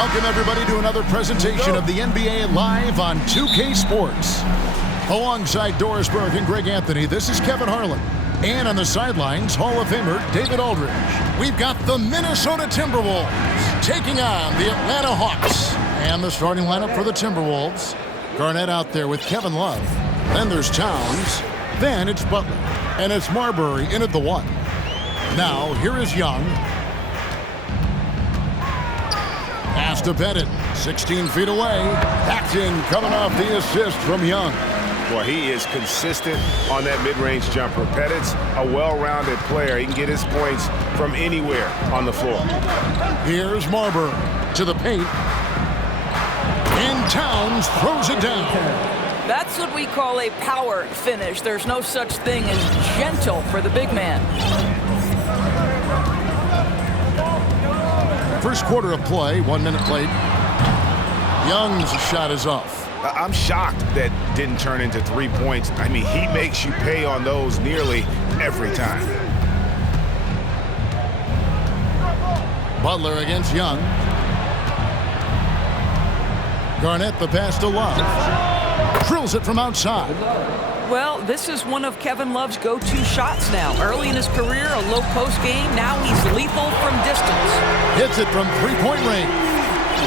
Welcome, everybody, to another presentation of the NBA Live on 2K Sports. Alongside Doris Burke and Greg Anthony, this is Kevin Harlan. And on the sidelines, Hall of Famer David Aldridge. We've got the Minnesota Timberwolves taking on the Atlanta Hawks. And the starting lineup for the Timberwolves. Garnett out there with Kevin Love. Then there's Towns. Then it's Butler. And it's Marbury in at the 1. Now, here is Young. Pass to Pettit, 16 feet away. Acting coming off the assist from Young. Well, he is consistent on that mid-range jumper. Pettit's a well-rounded player. He can get his points from anywhere on the floor. Here's Marbury to the paint. And Towns throws it down. That's what we call a power finish. There's no such thing as gentle for the big man. First quarter of play, 1 minute played. Young's shot is off. I'm shocked that didn't turn into 3 points. I mean, he makes you pay on those nearly every time. Butler against Young. Garnett the pass to Love. Drills it from outside. Well, this is one of Kevin Love's go-to shots now. Early in his career, a low-post game. Now he's lethal from distance. Hits it from three-point range.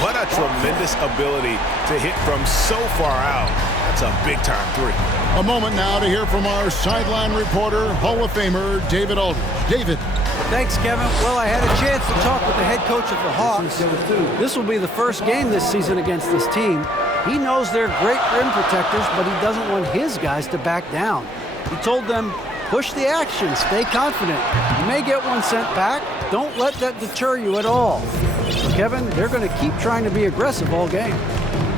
What a tremendous ability to hit from so far out. That's a big-time three. A moment now to hear from our sideline reporter, Hall of Famer David Aldridge. David. Thanks, Kevin. Well, I had a chance to talk with the head coach of the Hawks. This will be the first game this season against this team. He knows they're great rim protectors, but he doesn't want his guys to back down. He told them, push the action, stay confident. You may get one sent back. Don't let that deter you at all. Kevin, they're going to keep trying to be aggressive all game.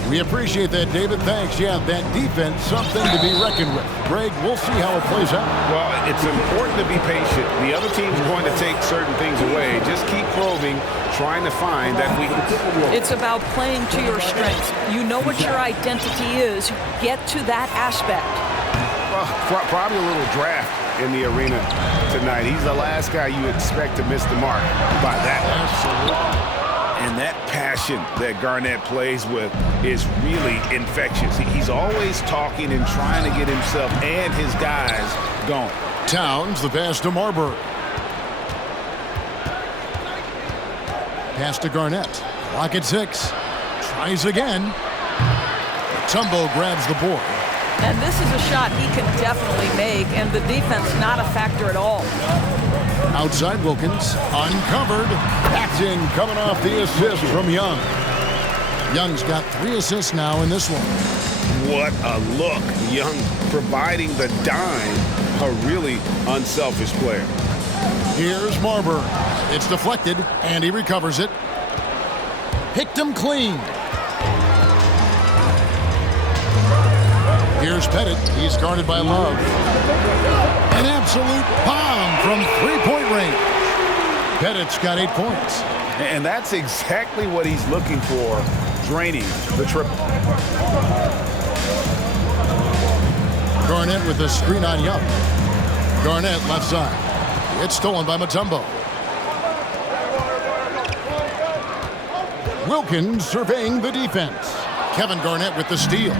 We appreciate that, David. Thanks. Yeah, that defense, something to be reckoned with. Greg, we'll see how it plays out. Well, it's important to be patient. The other team's going to take certain things away. Just keep probing, trying to find that weakness. It's about playing to your strengths. You know what your identity is. Get to that aspect. Well, probably a little draft in the arena tonight. He's the last guy you expect to miss the mark by that. Absolutely. And that passion that Garnett plays with is really infectious. He's always talking and trying to get himself and his guys going. Towns, the pass to Marbury. Pass to Garnett. Clock at 6. Tries again. Tumbo grabs the board. And this is a shot he can definitely make, and the defense not a factor at all. Outside Wilkins, uncovered. Acting coming off the assist from Young. Young's got 3 assists now in this one. What a look. Young providing the dime. A really unselfish player. Here's Marbury. It's deflected, and he recovers it. Picked him clean. Here's Pettit. He's guarded by Love. An absolute bomb from three-point range. Pettit's got 8 points. And that's exactly what he's looking for, draining the triple. Garnett with the screen on Young. Garnett left side. It's stolen by Mutombo. Wilkins surveying the defense. Kevin Garnett with the steal.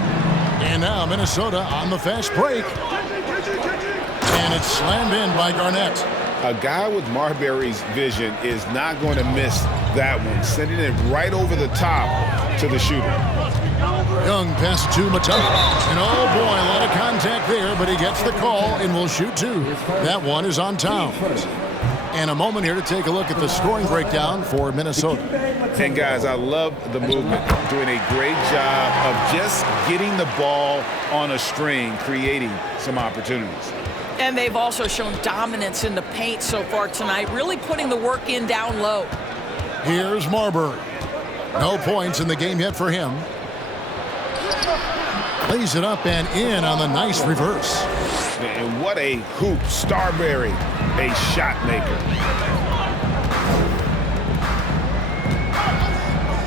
And now Minnesota on the fast break. And it's slammed in by Garnett. A guy with Marbury's vision is not going to miss that one, sending it right over the top to the shooter. Young passes to Mutombo. And oh boy, a lot of contact there, but he gets the call and will shoot 2. That one is on Towns. And a moment here to take a look at the scoring breakdown for Minnesota. And guys, I love the movement. Doing a great job of just getting the ball on a string, creating some opportunities. And they've also shown dominance in the paint so far tonight, really putting the work in down low. Here's Marbury. No points in the game yet for him. Lays it up and in on the nice reverse. And what a hoop. Starbury, a shot maker.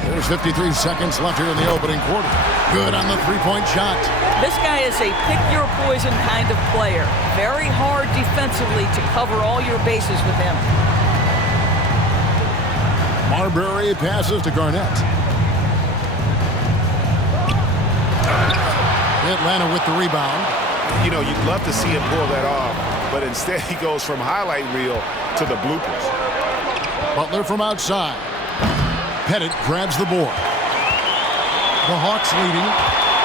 There's 53 seconds left here in the opening quarter. Good on the three-point shot. This guy is a pick-your-poison kind of player. Very hard defensively to cover all your bases with him. Marbury passes to Garnett. Atlanta with the rebound. You know, you'd love to see him pull that off, but instead he goes from highlight reel to the bloopers. Butler from outside. Pettit grabs the board. The Hawks leading.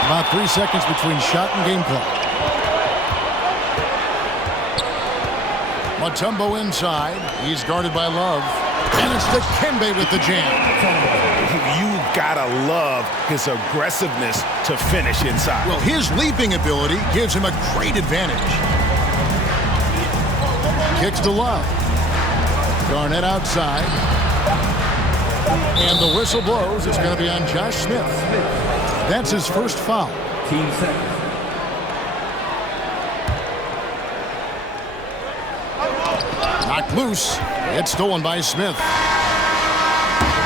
About 3 seconds between shot and game clock. Mutombo inside. He's guarded by Love. And it's Dikembe with the jam. You gotta love his aggressiveness to finish inside. Well, his leaping ability gives him a great advantage. Kicks to Love. Garnett outside. And the whistle blows. It's going to be on Josh Smith. That's his first foul. Team second. Knocked loose. It's stolen by Smith.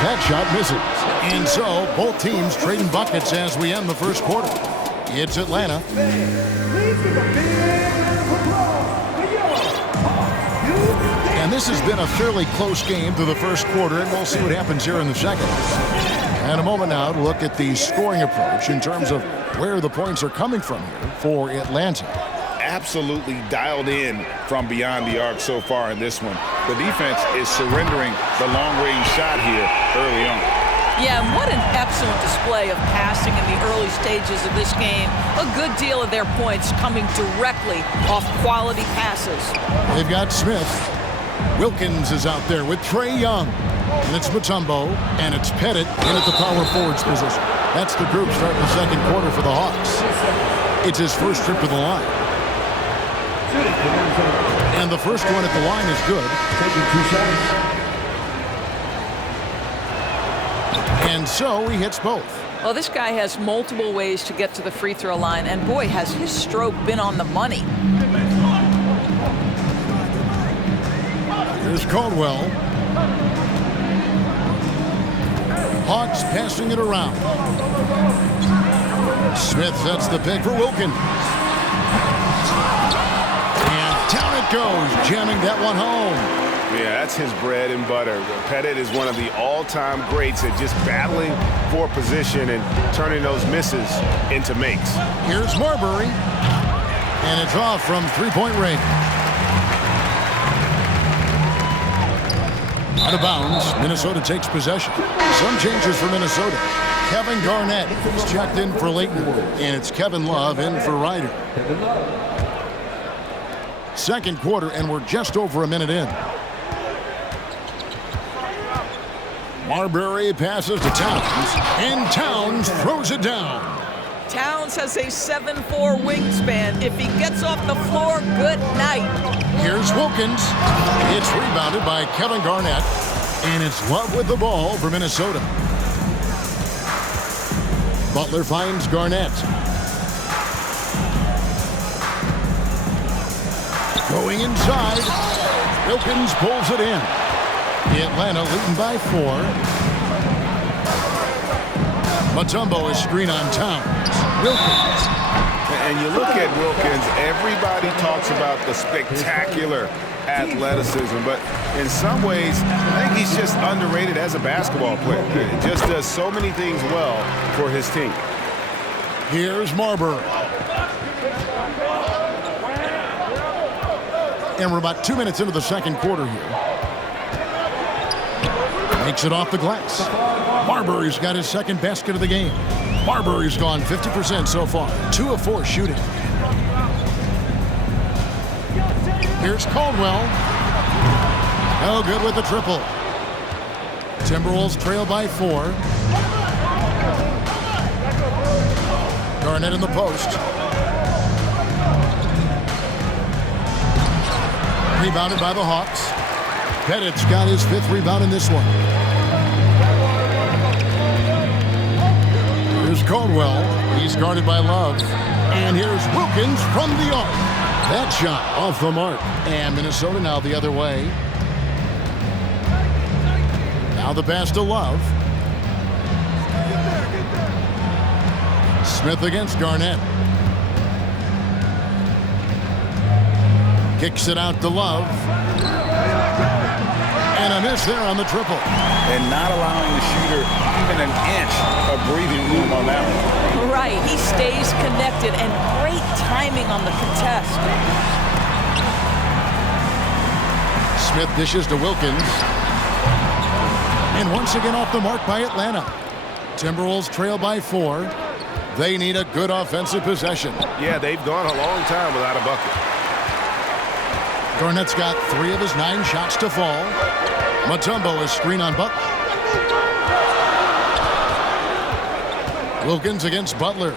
That shot misses. And so, both teams trading buckets as we end the first quarter. It's Atlanta. And this has been a fairly close game through the first quarter, and we'll see what happens here in the second. And a moment now to look at the scoring approach in terms of where the points are coming from here for Atlanta. Absolutely dialed in from beyond the arc so far in this one. The defense is surrendering the long-range shot here early on. Yeah, and what an excellent display of passing in the early stages of this game. A good deal of their points coming directly off quality passes. They've got Smith. Wilkins is out there with Trae Young. And it's Mutombo, and it's Pettit in at the power forwards position. That's the group starting the second quarter for the Hawks. It's his first trip to the line. And the first one at the line is good. And so he hits both. Well, this guy has multiple ways to get to the free throw line, and boy, has his stroke been on the money. Here's Caldwell. Hawks passing it around. Smith sets the pick for Wilkins. And down it goes, jamming that one home. Yeah, that's his bread and butter. Pettit is one of the all-time greats at just battling for position and turning those misses into makes. Here's Marbury. And it's off from three-point range. Out of bounds, Minnesota takes possession. Some changes for Minnesota. Kevin Garnett is checked in for Layton, and it's Kevin Love in for Ryder. Second quarter, and we're just over a minute in. Marbury passes to Towns, and Towns throws it down. Towns has a 7'4" wingspan. If he gets off the floor, good night. Here's Wilkins. It's rebounded by Kevin Garnett, and it's Love with the ball for Minnesota. Butler finds Garnett. Going inside. Wilkins pulls it in. Atlanta leading by 4. Mutombo is screen on Towns. Wilkins. And you look at Wilkins, everybody talks about the spectacular athleticism, but in some ways, I think he's just underrated as a basketball player. He just does so many things well for his team. Here's Marbury. And we're about 2 minutes into the second quarter here. Makes it off the glass. Marbury's got his second basket of the game. Marbury's gone 50% so far. 2 of 4 shooting. Here's Caldwell. No good with the triple. Timberwolves trail by 4. Garnett in the post. Rebounded by the Hawks. Pettit's got his 5th rebound in this one. Here's Caldwell. He's guarded by Love. And here's Wilkins from the arc. That shot off the mark. And Minnesota now the other way. Now the pass to Love. Smith against Garnett. Kicks it out to Love. And a miss there on the triple. And not allowing the shooter even an inch of breathing room on that one. Right, he stays connected, and great timing on the contest. Smith dishes to Wilkins. And once again off the mark by Atlanta. Timberwolves trail by 4. They need a good offensive possession. Yeah, they've gone a long time without a bucket. Garnett's got 3 of his 9 shots to fall. Mutombo is screen on Butler. Wilkins against Butler.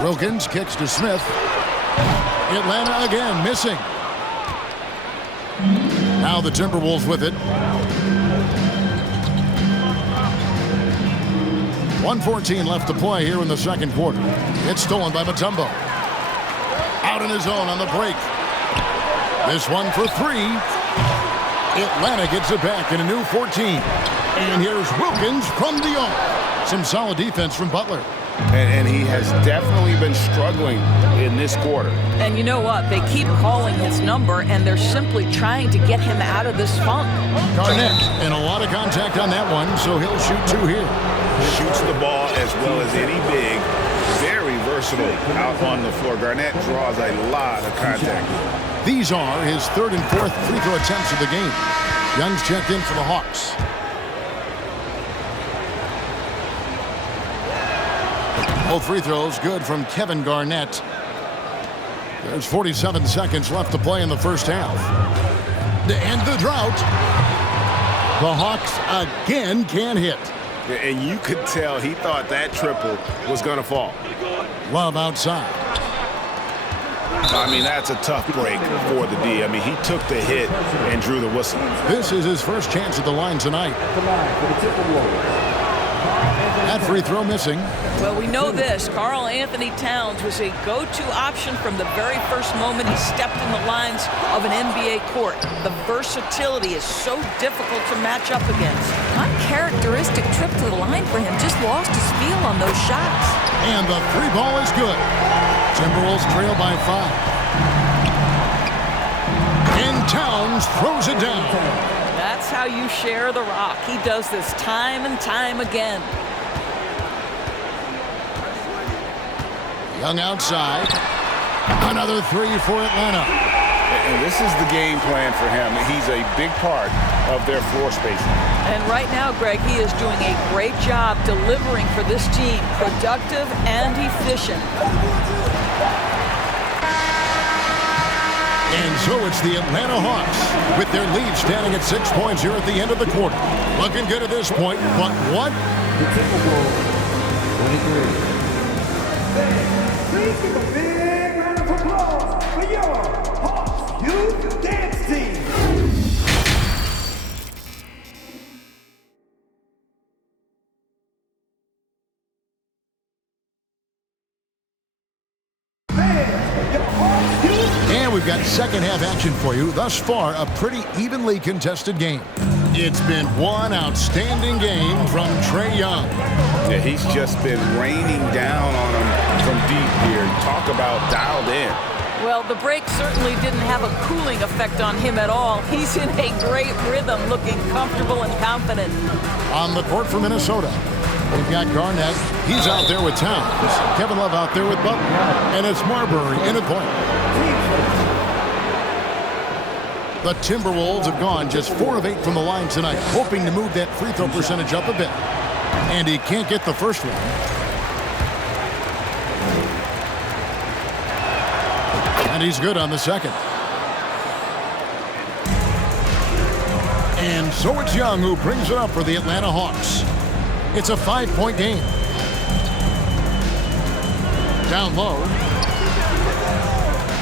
Wilkins kicks to Smith. Atlanta again missing. Now the Timberwolves with it. 1:14 left to play here in the second quarter. It's stolen by Mutombo. Out in his own on the break. This one for 3. Atlanta gets it back in a new 14. And here's Wilkins from the arc. Some solid defense from Butler. And he has definitely been struggling in this quarter. And you know what? They keep calling his number, and they're simply trying to get him out of this funk. Garnett, and a lot of contact on that one, so he'll shoot 2 here. Shoots the ball as well as any big. Very versatile out on the floor. Garnett draws a lot of contact. These are his 3rd and 4th free throw attempts of the game. Young's checked in for the Hawks. Both free throws good from Kevin Garnett. There's 47 seconds left to play in the first half. To end the drought, the Hawks again can't hit. And you could tell he thought that triple was going to fall. Love outside. I mean, that's a tough break for the D. I mean, he took the hit and drew the whistle. This is his first chance at the line tonight. That free throw missing. Well, we know this. Karl Anthony Towns was a go-to option from the very first moment he stepped in the lines of an NBA court. The versatility is so difficult to match up against. Uncharacteristic trip to the line for him. Just lost his feel on those shots. And the 3 ball is good. Timberwolves trail by 5. And Towns throws it down. That's how you share the rock. He does this time and time again. Young outside. Another 3 for Atlanta. And this is the game plan for him. He's a big part of their floor spacing. And right now, Greg, he is doing a great job delivering for this team. Productive and efficient. And so it's the Atlanta Hawks with their lead standing at 6 points here at the end of the quarter. Looking good at this point, but what? The Timberwolves, 23. Please give a big round of applause for your Hawks Youth Dance Team. And we've got second half action for you. Thus far, a pretty evenly contested game. It's been one outstanding game from Trae Young. Yeah, he's just been raining down on him from deep here. Talk about dialed in. Well, the break certainly didn't have a cooling effect on him at all. He's in a great rhythm, looking comfortable and confident. On the court for Minnesota, we've got Garnett. He's out there with Towns. Kevin Love out there with Butler. And it's Marbury in at point. The Timberwolves have gone just 4 of 8 from the line tonight, hoping to move that free throw percentage up a bit. And he can't get the first one. And he's good on the second. And so it's Young who brings it up for the Atlanta Hawks. It's a 5-point game. Down low.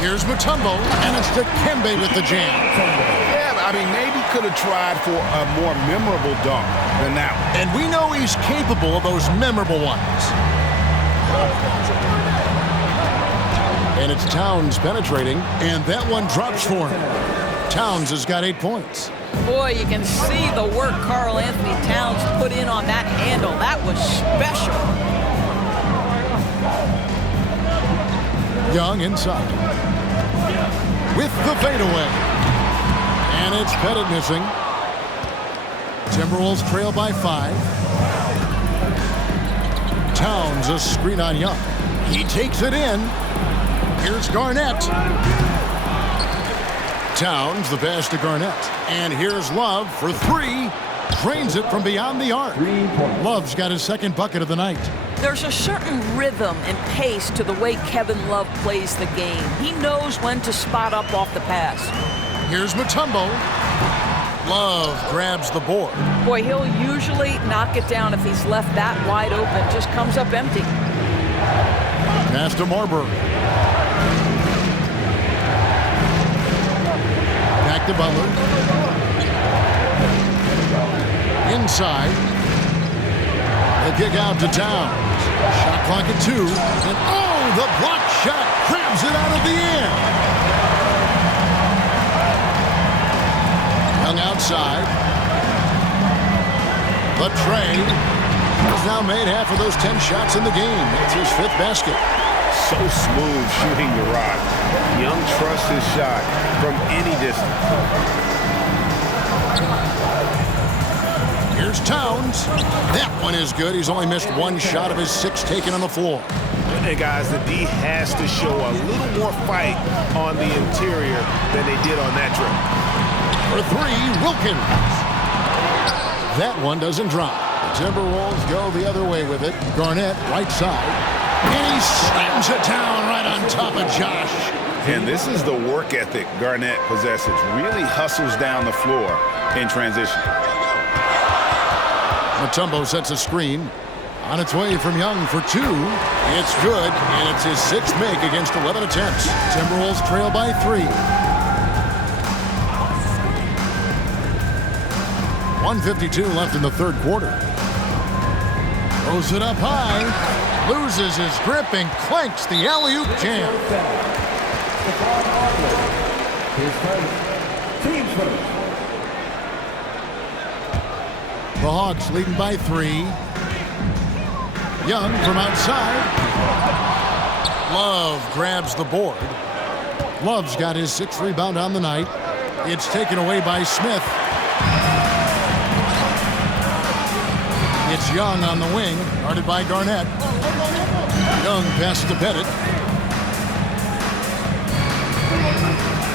Here's Mutombo, and it's Dikembe with the jam. Yeah, I mean, maybe could have tried for a more memorable dunk than that one. And we know he's capable of those memorable ones. And it's Towns penetrating, and that one drops for him. Towns has got 8 points. Boy, you can see the work Karl Anthony Towns put in on that handle. That was special. Young inside. With the fadeaway. And it's Pettit missing. Timberwolves trail by 5. Towns a screen on Young. He takes it in. Here's Garnett. Towns the pass to Garnett. And here's Love for 3. Drains it from beyond the arc. Love's got his second bucket of the night. There's a certain rhythm and pace to the way Kevin Love plays the game. He knows when to spot up off the pass. Here's Mutombo. Love grabs the board. Boy, he'll usually knock it down if he's left that wide open. Just comes up empty. Pass to Marbury. Back to Butler. Inside. The kick out to Towns. Shot clock at 2. And oh, the block shot grabs it out of the air. Young outside. The Trey has now made half of those 10 shots in the game. It's his 5th basket. So smooth shooting the rock. Young trusts his shot from any distance. Here's Towns. That one is good. He's only missed 1 shot of his 6 taken on the floor. And guys, the D has to show a little more fight on the interior than they did on that trip. For 3, Wilkins. That one doesn't drop. The Timberwolves go the other way with it. Garnett, right side. And he slams it down right on top of Josh. And this is the work ethic Garnett possesses. Really hustles down the floor in transition. Mutombo sets a screen. On its way from Young for 2. It's good, and it's his 6th make against 11 attempts. Timberwolves trail by 3. 1:52 left in the 3rd quarter. Throws it up high. Loses his grip and clanks the alley-oop jam. The Hawks leading by 3. Young from outside. Love grabs the board. Love's got his 6th rebound on the night. It's taken away by Smith. It's Young on the wing, guarded by Garnett. Young passes to Pettit.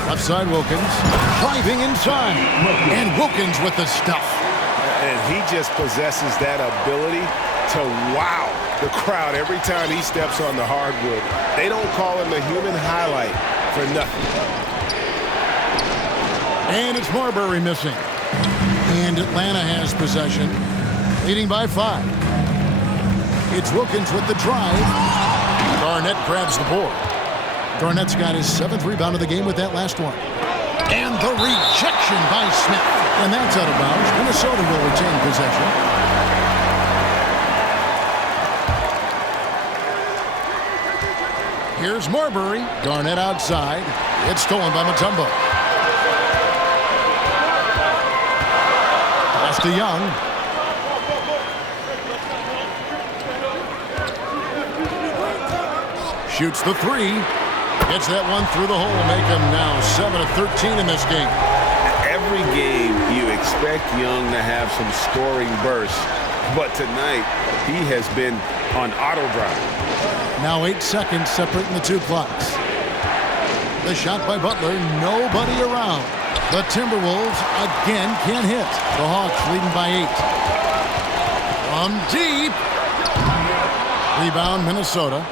Left side Wilkins. Driving inside. And Wilkins with the stuff. And he just possesses that ability to wow the crowd every time he steps on the hardwood. They don't call him the human highlight for nothing. And it's Marbury missing. And Atlanta has possession, leading by 5. It's Wilkins with the drive. Garnett grabs the board. Garnett's got his 7th rebound of the game with that last one. And the rejection by Smith. And that's out of bounds. Minnesota will retain possession. Here's Marbury. Garnett outside. It's stolen by Mutombo. Pass to Young. Shoots the 3. Gets that one through the hole. Make him now 7 of 13 in this game. Every game you expect Young to have some scoring bursts, but tonight he has been on auto drive. Now 8 seconds separating the 2 clocks. The shot by Butler, nobody around. The Timberwolves again can't hit. The Hawks leading by 8. From deep. Rebound Minnesota.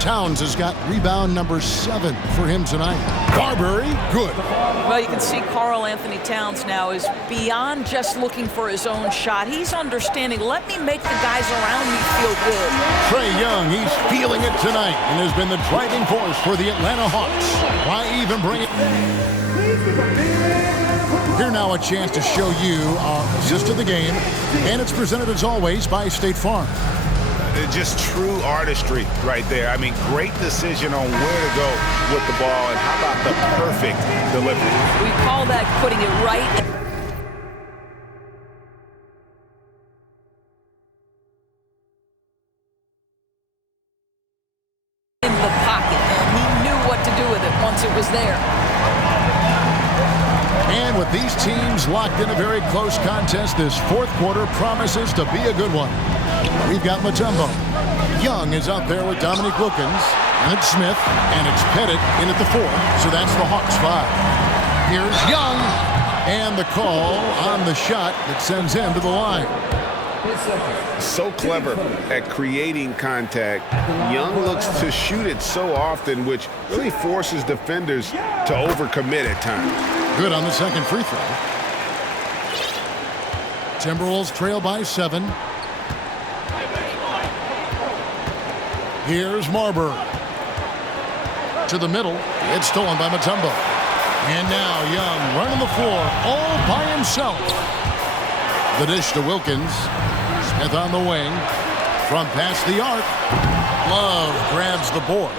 Towns has got rebound number 7 for him tonight. Marbury, good. Well, you can see Karl Anthony Towns now is beyond just looking for his own shot. He's understanding, let me make the guys around me feel good. Trae Young, he's feeling it tonight and has been the driving force for the Atlanta Hawks. Why even bring it? Here now a chance to show you our assist of the game, and it's presented as always by State Farm. Just true artistry right there. I mean, great decision on where to go with the ball, and how about the perfect delivery? We call that putting it right in the pocket, and he knew what to do with it once it was there. And And with these teams locked in a very close contest, this fourth quarter promises to be a good one. We've got Mutombo. Young is out there with Dominique Wilkins. And it's Smith. And it's Pettit in at the 4. So that's the Hawks 5. Here's Young. And the call on the shot that sends him to the line. So clever at creating contact. Young looks to shoot it so often, which really forces defenders to overcommit at times. Good on the second free throw. Timberwolves trail by 7. Here's Marbury. To the middle. It's stolen by Mutombo. And now Young running the floor all by himself. The dish to Wilkins. Smith on the wing. From past the arc. Love grabs the board.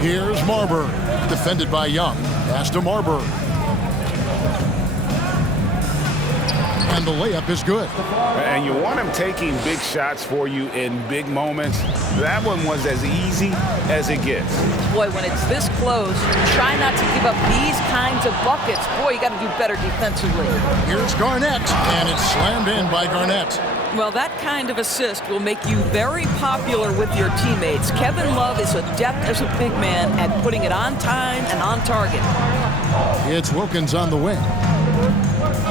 Here's Marbury. Defended by Young. Pass to Marbury. And the layup is good. And you want him taking big shots for you in big moments. That one was as easy as it gets. Boy, when it's this close, try not to give up these kinds of buckets. Boy, you got to do better defensively. Here's Garnett, and it's slammed in by Garnett. Well, that kind of assist will make you very popular with your teammates. Kevin Love is adept as a big man at putting it on time and on target. It's Wilkins on the wing.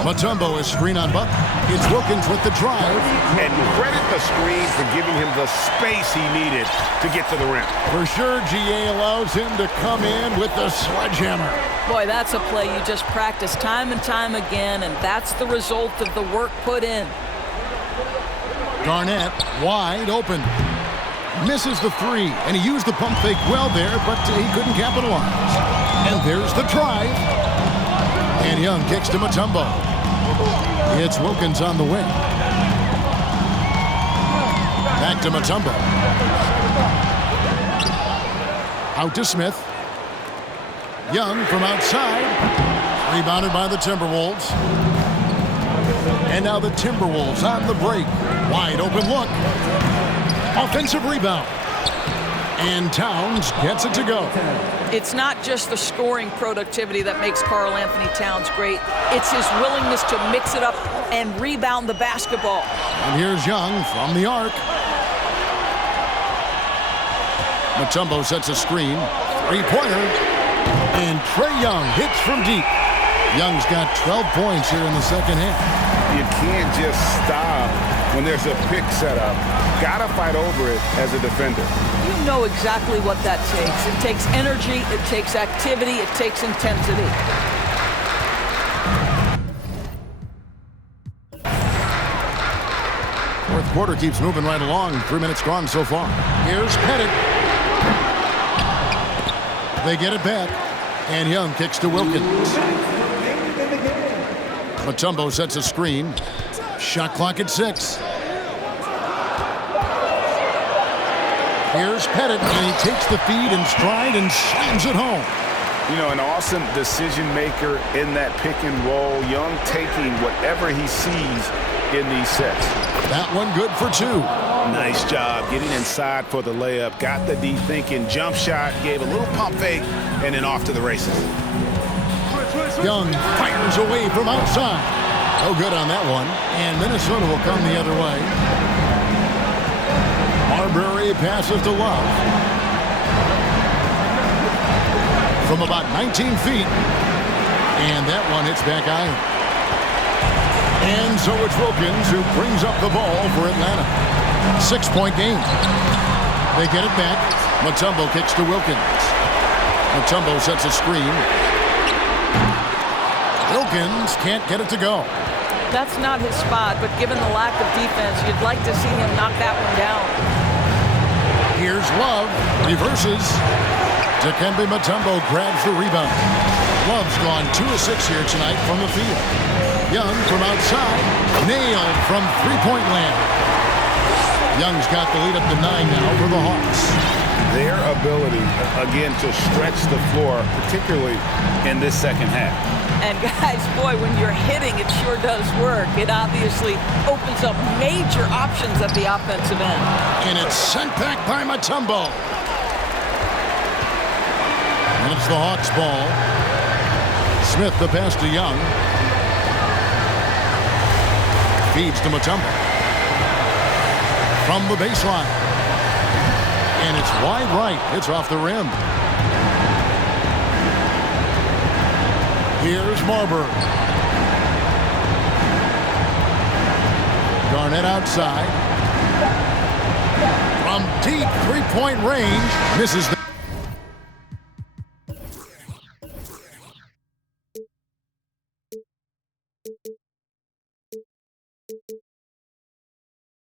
Mutombo is screen on Button. It's Wilkins with the drive. And credit the screen for giving him the space he needed to get to the rim. For sure, GA allows him to come in with the sledgehammer. Boy, that's a play you just practice time and time again, and that's the result of the work put in. Garnett wide open. Misses the 3, and he used the pump fake well there, but he couldn't capitalize. And there's the drive. And Young kicks to Mutombo. It's Wilkins on the wing. Back to Mutombo. Out to Smith. Young from outside. Rebounded by the Timberwolves. And now the Timberwolves on the break. Wide open look. Offensive rebound. And Towns gets it to go. It's not just the scoring productivity that makes Karl Anthony Towns great. It's his willingness to mix it up and rebound the basketball. And here's Young from the arc. Mutombo sets a screen. Three-pointer. And Trae Young hits from deep. Young's got 12 points here in the second half. You can't just stop when there's a pick set up. Gotta fight over it as a defender. You know exactly what that takes. It takes energy, it takes activity, it takes intensity. Fourth quarter keeps moving right along. 3 minutes gone so far. Here's Pettit. They get it back. And Young kicks to Wilkins. Mutombo sets a screen. Shot clock at 6. Here's Pettit, and he takes the feed in stride and slams it home. You know, an awesome decision maker in that pick and roll. Young taking whatever he sees in these sets. That one good for 2. Nice job getting inside for the layup. Got the deep thinking jump shot, gave a little pump fake, and then off to the races. Young fires away from outside. No good on that one. And Minnesota will come the other way. Marbury passes to Love. From about 19 feet. And that one hits back iron. And so it's Wilkins who brings up the ball for Atlanta. 6-point game. They get it back. Mutombo kicks to Wilkins. Mutombo sets a screen. Wilkins can't get it to go. That's not his spot, but given the lack of defense, you'd like to see him knock that one down. Here's Love. Reverses. Dikembe Mutombo grabs the rebound. Love's gone 2 of 6 here tonight from the field. Young from outside. Nailed from three-point land. Young's got the lead up to 9 now for the Hawks. Their ability, again, to stretch the floor, particularly in this second half. And guys, boy, when you're hitting, it sure does work. It obviously opens up major options at the offensive end. And it's sent back by Mutombo. And it's the Hawks' ball. Smith the pass to Young. Feeds to Mutombo. From the baseline. And it's wide right. It's off the rim. Here's Marbury. Garnett outside. From deep three-point range. Misses the